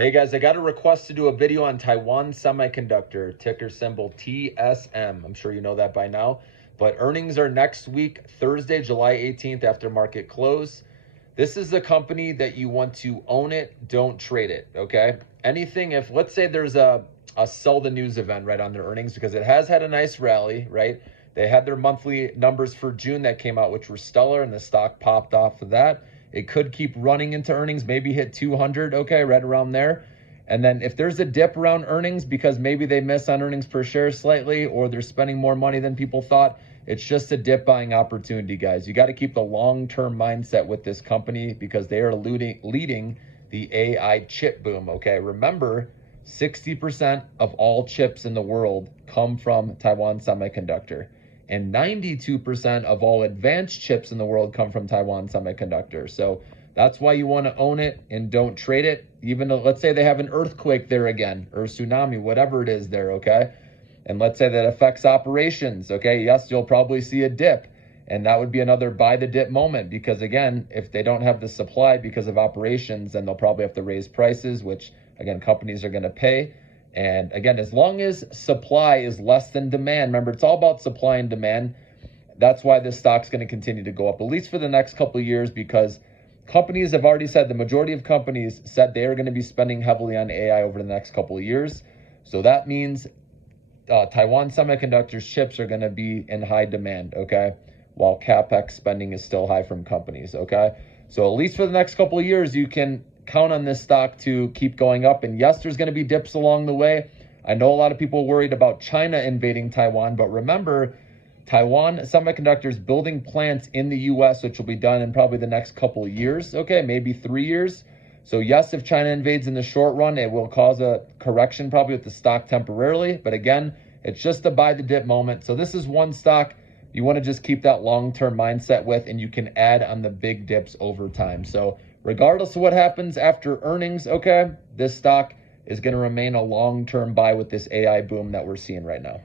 Hey guys, I got a request to do a video on Taiwan Semiconductor, ticker symbol TSM. I'm sure you know that by now. But earnings are next week, Thursday, July 18th after market close. This is the company that you want to own it, don't trade it, okay? Anything, if let's say there's a sell the news event right on their earnings, because it has had a nice rally, right? They had their monthly numbers for June that came out, which were stellar, and the stock popped off of that. It could keep running into earnings, maybe hit 200, okay, right around there. And then if there's a dip around earnings because maybe they miss on earnings per share slightly or they're spending more money than people thought, it's just a dip buying opportunity, guys. You got to keep the long-term mindset with this company because they are leading the AI chip boom, okay? Remember, 60% of all chips in the world come from Taiwan Semiconductor. And 92% of all advanced chips in the world come from Taiwan Semiconductor. So that's why you want to own it and don't trade it. Even though, let's say they have an earthquake there again, or tsunami, whatever it is there, okay? And let's say that affects operations, okay? Yes, you'll probably see a dip. And that would be another buy the dip moment because, again, if they don't have the supply because of operations, then they'll probably have to raise prices, which, again, companies are going to pay. And again, as long as supply is less than demand, remember, it's all about supply and demand. That's why this stock's going to continue to go up, at least for the next couple of years, because companies have already said, the majority of companies said they are going to be spending heavily on AI over the next couple of years. So that means Taiwan Semiconductor's chips are going to be in high demand, okay? While CapEx spending is still high from companies, okay? So at least for the next couple of years, you can count on this stock to keep going up. And yes, there's going to be dips along the way. I know a lot of people are worried about China invading Taiwan, but remember, Taiwan Semiconductor is building plants in the US, which will be done in probably the next couple of years, okay, maybe 3 years. So yes, if China invades in the short run, it will cause a correction probably with the stock temporarily. But again, it's just a buy the dip moment. So this is one stock you want to just keep that long-term mindset with, and you can add on the big dips over time. So regardless of what happens after earnings, okay, this stock is going to remain a long-term buy with this AI boom that we're seeing right now.